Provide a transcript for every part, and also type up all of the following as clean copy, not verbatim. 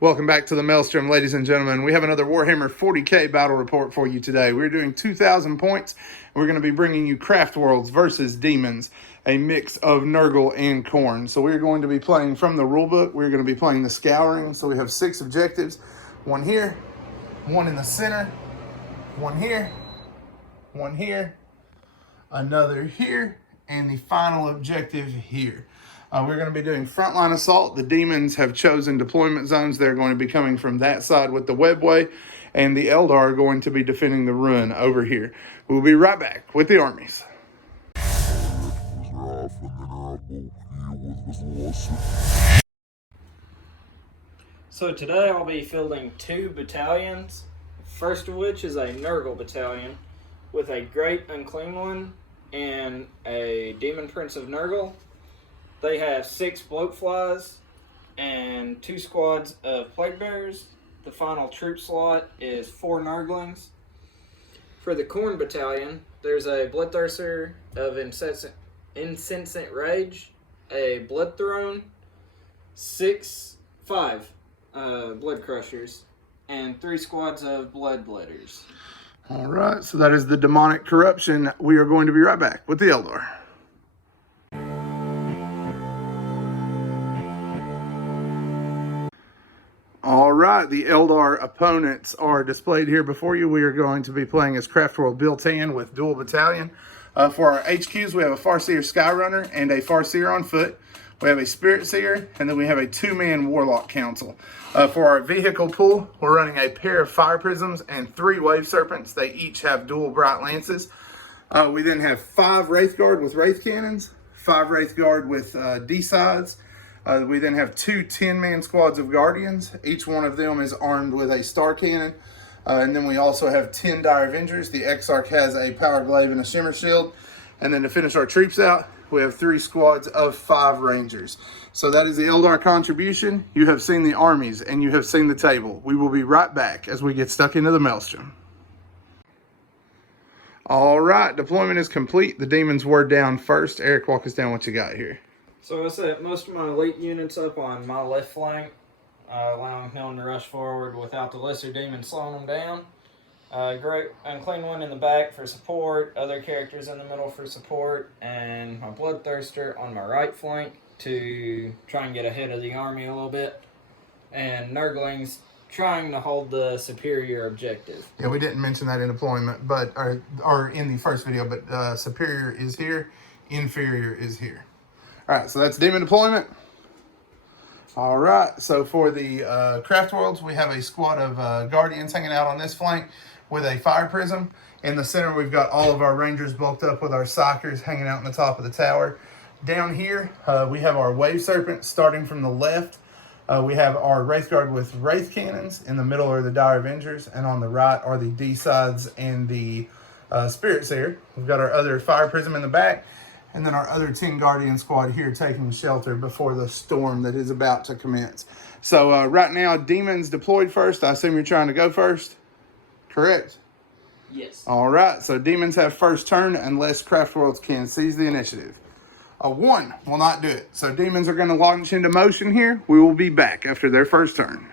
Welcome back to the Maelstrom, ladies and gentlemen. We have another Warhammer 40k battle report for you today. We're doing 2,000 points. We're going to be bringing you Craftworlds versus Demons, a mix of Nurgle and Khorne. So we're going to be playing from the rulebook. We're going to be playing the Scouring. So we have 6 objectives. One here, one in the center, one here, another here, and the final objective here. We're going to be doing frontline assault. The demons have chosen deployment zones. They're going to be coming from that side with the webway, and the Eldar are going to be defending the ruin over here. We'll be right back with the armies. So today I'll be fielding 2 battalions, first of which is a Nurgle battalion with a Great Unclean One and a Demon Prince of Nurgle. They have 6 bloatflies and 2 squads of plague bearers. The final troop slot is 4 Nurglings. For the Khorne battalion, there's a Bloodthirster of Insensate Rage, a Blood Throne, 5 Blood Crushers, and 3 squads of Blood Bleeders. All right, so that is the demonic corruption. We are going to be right back with the Eldar. All right, the Eldar opponents are displayed here before you. We are going to be playing as Craftworld built-in with dual battalion. For our HQs, we have a Farseer Skyrunner and a Farseer on foot. We have a Spirit Seer, and then we have a 2-man Warlock Council. For our vehicle pool, we're running a pair of Fire Prisms and 3 Wave Serpents. They each have dual Bright Lances. We then have 5 Wraithguard with Wraith Cannons, 5 Wraithguard with D-Sides. We then have 2 10-man squads of Guardians. Each one of them is armed with a Star Cannon. And then we also have 10 Dire Avengers. The Exarch has a Power Glaive and a Shimmer Shield. And then to finish our troops out, we have 3 squads of 5 Rangers. So that is the Eldar contribution. You have seen the armies and you have seen the table. We will be right back as we get stuck into the Maelstrom. All right, deployment is complete. The demons were down first. Eric, walk us down what you got here. So I set most of my elite units up on my left flank, allowing them to rush forward without the lesser demon slowing them down. Great Unclean One in the back for support, other characters in the middle for support, and my Bloodthirster on my right flank to try and get ahead of the army a little bit. And Nurglings trying to hold the superior objective. Yeah, we didn't mention that in deployment, but or in the first video, but superior is here, inferior is here. All right, so that's demon deployment. All right, so for the Craftworlds, we have a squad of Guardians hanging out on this flank with a Fire Prism. In the center, we've got all of our Rangers bulked up with our Psychers hanging out in the top of the tower. Down here, we have our Wave Serpent starting from the left. We have our Wraithguard with Wraith Cannons. In the middle are the Dire Avengers, and on the right are the D-Sides and the Spirit Seer. We've got our other Fire Prism in the back. And then our other 10 Guardian squad here taking shelter before the storm that is about to commence. So right now, Demons deployed first. I assume you're trying to go first? Correct? Yes. All right, so Demons have first turn unless Craftworlds can seize the initiative. A 1 will not do it. So Demons are going to launch into motion here. We will be back after their first turn.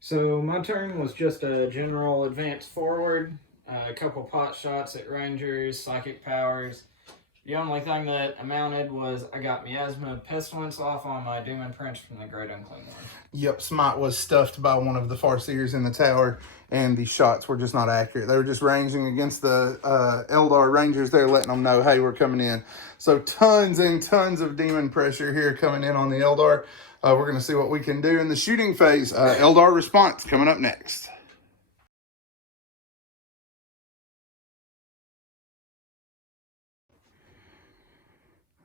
So my turn was just a general advance forward, a couple pot shots at Rangers, psychic powers. The only thing that amounted was I got Miasma Pestilence off on my Demon Prince from the Great Unclean One. Yep, Smite was stuffed by one of the Farseers in the tower, and the shots were just not accurate. They were just ranging against the Eldar Rangers. They're letting them know, hey, we're coming in. So tons and tons of demon pressure here coming in on the Eldar. We're going to see what we can do in the shooting phase. Eldar response coming up next.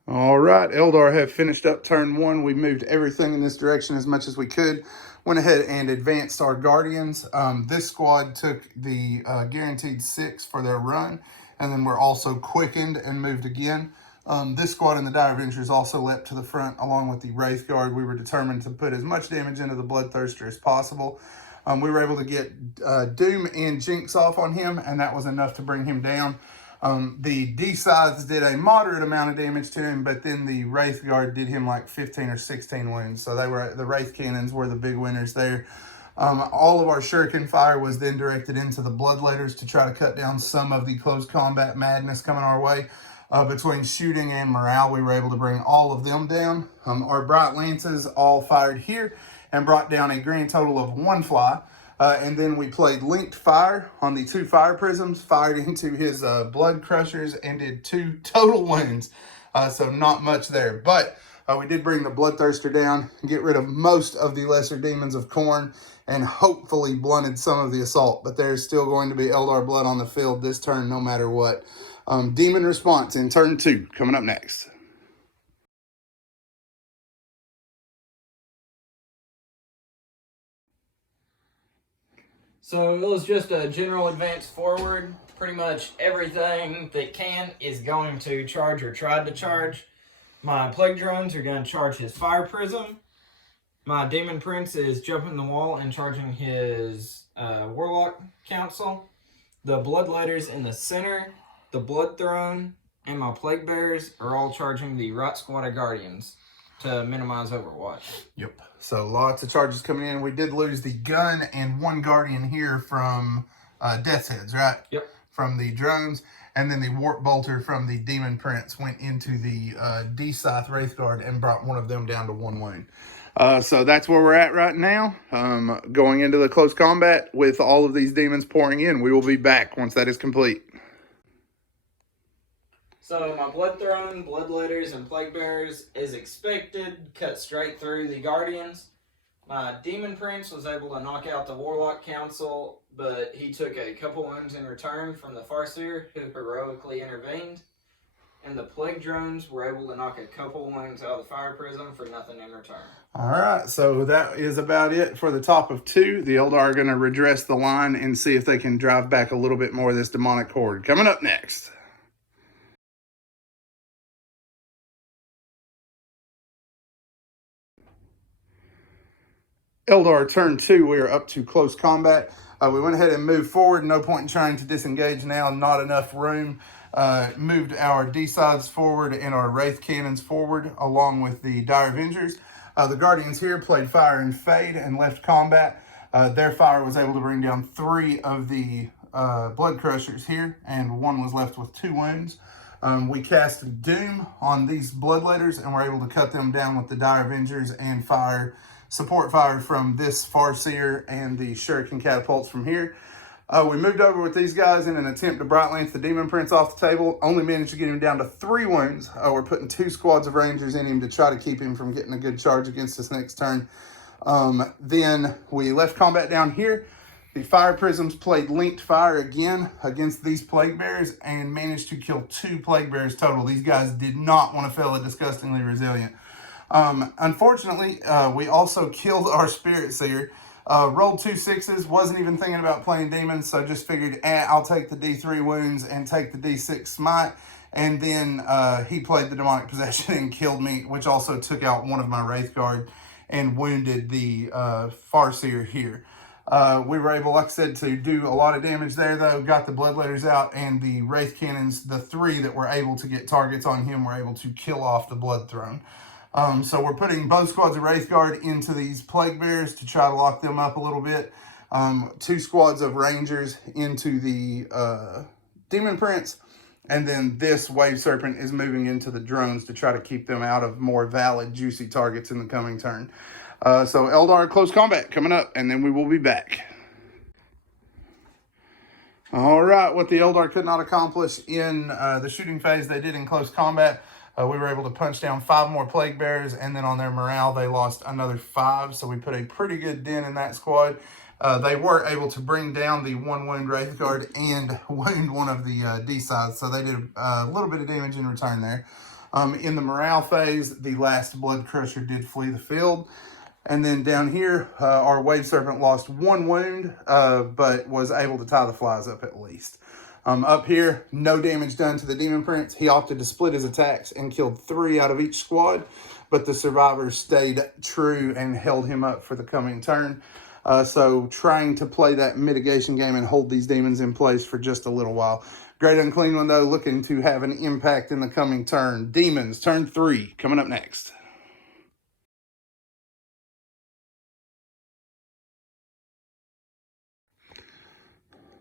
All right, Eldar have finished up turn 1. We moved everything in this direction as much as we could. Went ahead and advanced our Guardians. This squad took the guaranteed 6 for their run, and then we're also quickened and moved again. This squad and the Dire Avengers also leapt to the front along with the Wraithguard. We were determined to put as much damage into the Bloodthirster as possible. We were able to get Doom and Jinx off on him, and that was enough to bring him down. The D-sides did a moderate amount of damage to him, but then the Wraith Guard did him like 15 or 16 wounds. So the Wraith Cannons were the big winners there. All of our shuriken fire was then directed into the Bloodletters to try to cut down some of the close combat madness coming our way. Between shooting and morale, we were able to bring all of them down. Our Bright Lances all fired here and brought down a grand total of 1 fly. And then we played linked fire on the 2 fire prisms, fired into his blood crushers, and did 2 total wounds. So not much there. But we did bring the Bloodthirster down, get rid of most of the lesser demons of Khorne, and hopefully blunted some of the assault. But there's still going to be Eldar blood on the field this turn no matter what. Demon response in turn 2 coming up next. So it was just a general advance forward. Pretty much everything that can is going to charge or tried to charge. My Plague Drones are going to charge his Fire Prism. My Demon Prince is jumping the wall and charging his Warlock Council. The Bloodletters in the center, the Blood Throne, and my Plague Bearers are all charging the Rot Squad of Guardians to minimize Overwatch. Yep. So lots of charges coming in. We did lose the gun and 1 Guardian here from Death's Heads, right? Yep. From the drones. And then the Warp Bolter from the Demon Prince went into the D-Scythe Wraith Guard and brought one of them down to 1 wound. So that's where we're at right now. Going into the close combat with all of these demons pouring in. We will be back once that is complete. So my Blood Throne, Bloodletters, and Plague Bearers, as expected, cut straight through the Guardians. My Demon Prince was able to knock out the Warlock Council, but he took a couple wounds in return from the Farseer, who heroically intervened. And the Plague Drones were able to knock a couple wounds out of the Fire Prism for nothing in return. All right, so that is about it for the top of 2. The Eldar are going to redress the line and see if they can drive back a little bit more of this demonic horde. Coming up next. Eldar turn 2, we are up to close combat. We went ahead and moved forward. No point in trying to disengage now. Not enough room. Moved our D-sides forward and our Wraith Cannons forward along with the Dire Avengers. The Guardians here played Fire and Fade and left combat. Their fire was able to bring down 3 of the Blood Crushers here, and 1 was left with 2 wounds. We cast Doom on these Bloodletters and were able to cut them down with the Dire Avengers and support fire from this Farseer and the Shuriken Catapults from here. We moved over with these guys in an attempt to Bright Lance the Demon Prince off the table. Only managed to get him down to 3 wounds. We're putting 2 squads of Rangers in him to try to keep him from getting a good charge against us next turn. Then we left combat down here. The Fire Prisms played linked fire again against these Plague Bearers and managed to kill 2 Plague Bearers total. These guys did not want to fail a disgustingly resilient. Unfortunately, we also killed our Spirit Seer. Rolled 2 6s, wasn't even thinking about playing demons, so just figured, I'll take the D3 wounds and take the D6 smite. And then he played the demonic possession and killed me, which also took out one of my Wraith Guard and wounded the Farseer here. We were able, like I said, to do a lot of damage there, though. Got the Bloodletters out, and the Wraith Cannons, the 3 that were able to get targets on him, were able to kill off the Blood Throne. So we're putting both squads of Wraith Guard into these Plague Bearers to try to lock them up a little bit. 2 squads of Rangers into the Demon Prince. And then this Wave Serpent is moving into the drones to try to keep them out of more valid, juicy targets in the coming turn. So Eldar close combat coming up, and then we will be back. All right, what the Eldar could not accomplish in the shooting phase, they did in close combat. We were able to punch down 5 more Plague Bearers, and then on their morale, they lost another 5. So we put a pretty good dent in that squad. They were able to bring down the 1 wound Wraith Guard and wound one of the D-sides. So they did a little bit of damage in return there. In the morale phase, the last Blood Crusher did flee the field. And then down here, our Wave Serpent lost 1 wound, but was able to tie the flies up at least. Up here, no damage done to the Demon Prince. He opted to split his attacks and killed 3 out of each squad, but the survivors stayed true and held him up for the coming turn. So trying to play that mitigation game and hold these demons in place for just a little while. Great Unclean One, though, looking to have an impact in the coming turn. Demons, turn 3, coming up next.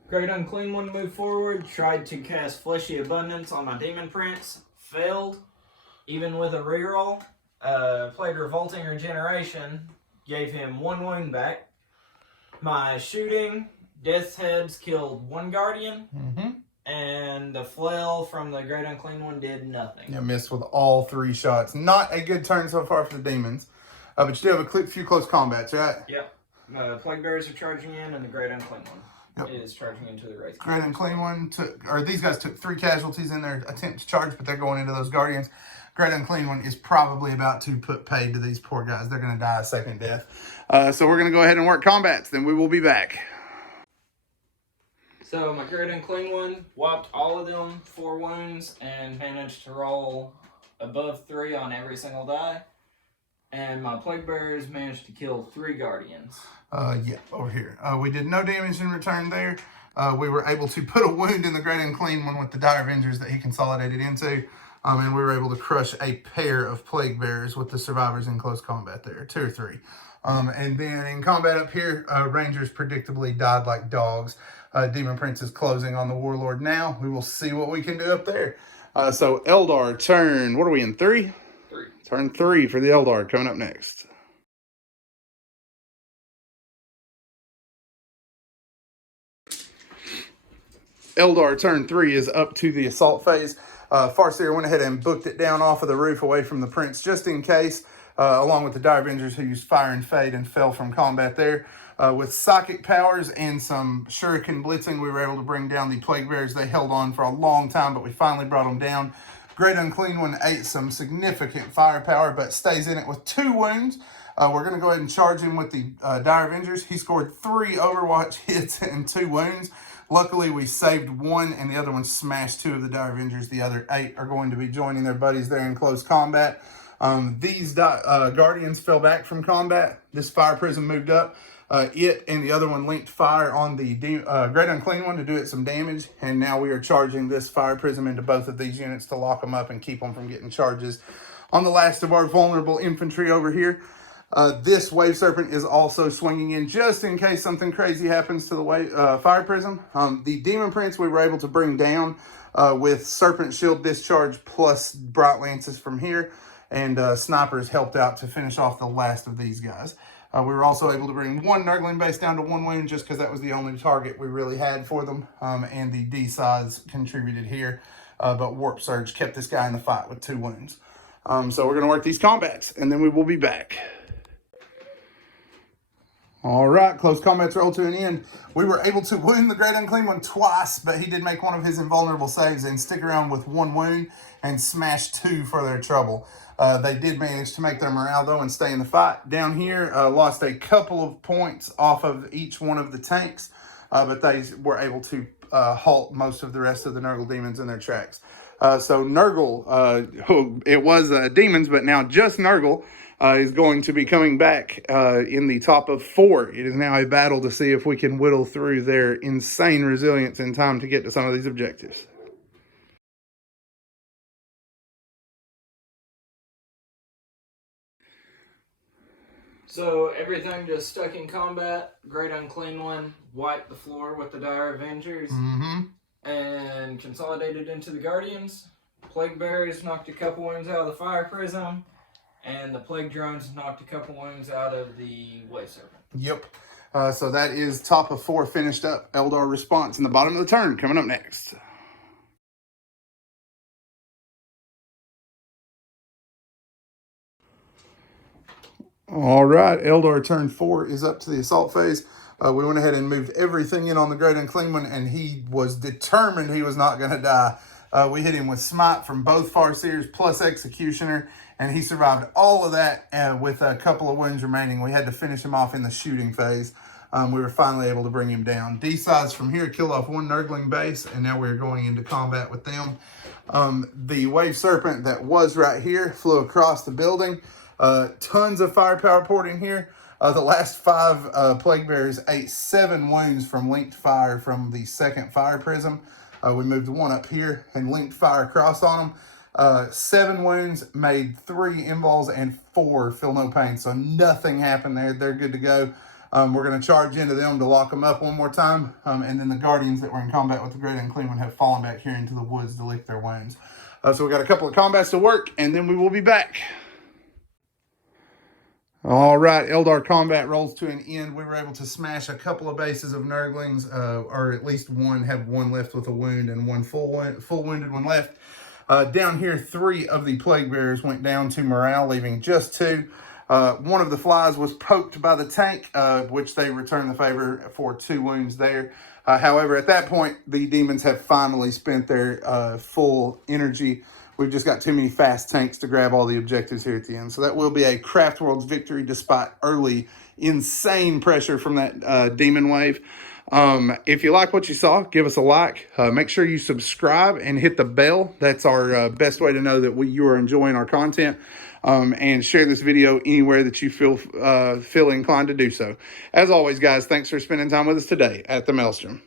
Great Unclean One moved forward, tried to cast Fleshy Abundance on my Demon Prince, failed, even with a reroll. Played Revolting Regeneration, gave him 1 wound back. My shooting, Death's Heads killed 1 Guardian, and the flail from the Great Unclean One did nothing. Yeah, missed with all 3 shots. Not a good turn so far for the demons, but you do have a few close combats, right? Yep. Plague Bearers are charging in, and the Great Unclean One is charging into the Wraith. Great Unclean One these guys took 3 casualties in their attempt to charge, but they're going into those Guardians. Great Unclean One is probably about to put paid to these poor guys. They're going to die a second death. So we're going to go ahead and work combats. Then we will be back. So my Great Unclean One whopped all of them 4 wounds and managed to roll above 3 on every single die. And my Plague Bearers managed to kill 3 Guardians. Yeah, over here. We did no damage in return there. We were able to put a wound in the Great Unclean One with the Dire Avengers that he consolidated into. And we were able to crush a pair of Plague Bearers with the survivors in close combat there, 2 or 3. And then in combat up here, Rangers predictably died like dogs. Demon Prince is closing on the Warlord now. We will see what we can do up there. So Eldar turn, what are we in, 3? 3. Turn 3 for the Eldar coming up next. Eldar turn 3 is up to the assault phase. Farseer went ahead and booked it down off of the roof away from the Prince just in case, along with the Dire Avengers who used Fire and Fade and fell from combat there. With psychic powers and some shuriken blitzing, we were able to bring down the Plague Bearers. They held on for a long time, but we finally brought them down. Great Unclean One ate some significant firepower, but stays in it with 2 wounds. We're going to go ahead and charge him with the Dire Avengers. He scored 3 Overwatch hits and 2 wounds. Luckily, we saved 1, and the other one smashed 2 of the Dire Avengers. The other 8 are going to be joining their buddies there in close combat. These Guardians fell back from combat. This Fire Prism moved up. It and the other one linked fire on the Great Unclean One to do it some damage. And now we are charging this Fire Prism into both of these units to lock them up and keep them from getting charges on the last of our vulnerable infantry over here. This Wave Serpent is also swinging in just in case something crazy happens to the Fire Prism. The Demon Prince we were able to bring down with Serpent Shield Discharge plus Bright Lances from here. And Snipers helped out to finish off the last of these guys. We were also able to bring 1 Nurgling base down to 1 wound just because that was the only target we really had for them. And the D-size contributed here. But Warp Surge kept this guy in the fight with 2 wounds. So we're going to work these combats and then we will be back. All right, close combats roll to an end. We were able to wound the Great Unclean One twice, but he did make one of his invulnerable saves and stick around with 1 wound and smash 2 for their trouble. They did manage to make their morale, though, and stay in the fight. Down here, lost a couple of points off of each one of the tanks, but they were able to halt most of the rest of the Nurgle demons in their tracks. So Nurgle, it was demons, but now just Nurgle is going to be coming back in the top of 4. It is now a battle to see if we can whittle through their insane resilience in time to get to some of these objectives. So everything just stuck in combat. Great Unclean One wiped the floor with the Dire Avengers and consolidated into the Guardians. Plague Bearers knocked a couple wounds out of the Fire Prism, and the Plague Drones knocked a couple wounds out of the Wave Serpent. Yep. So that is top of 4 finished up. Eldar response in the bottom of the turn coming up next. All right, Eldar turn 4 is up to the assault phase. We went ahead and moved everything in on the Great Unclean One, and he was determined he was not going to die. We hit him with Smite from both Farseers plus Executioner, and he survived all of that with a couple of wounds remaining. We had to finish him off in the shooting phase. We were finally able to bring him down. D-size from here killed off 1 Nurgling base, and now we're going into combat with them. The Wave Serpent that was right here flew across the building. Tons of firepower poured in here. The last 5 plague bearers ate 7 wounds from linked fire from the second fire prism. We moved 1 up here and linked fire across on them. 7 wounds, made 3 invols, and 4 feel no pain. So nothing happened there. They're good to go. We're going to charge into them to lock them up one more time. And then the guardians that were in combat with the Great Unclean One have fallen back here into the woods to lick their wounds. So we got a couple of combats to work, and then we will be back. All right, Eldar combat rolls to an end. We were able to smash a couple of bases of Nurglings, or at least have 1 left with a wound and 1 full wounded one left. Down here, 3 of the plague bearers went down to morale, leaving just 2. One of the flies was poked by the tank, which they returned the favor for 2 wounds there. However, at that point, the demons have finally spent their full energy. We've just got too many fast tanks to grab all the objectives here at the end. So that will be a Craftworlds victory despite early insane pressure from that demon wave. If you like what you saw, give us a like. Make sure you subscribe and hit the bell. That's our best way to know that you are enjoying our content. And share this video anywhere that you feel inclined to do so. As always, guys, thanks for spending time with us today at the Maelstrom.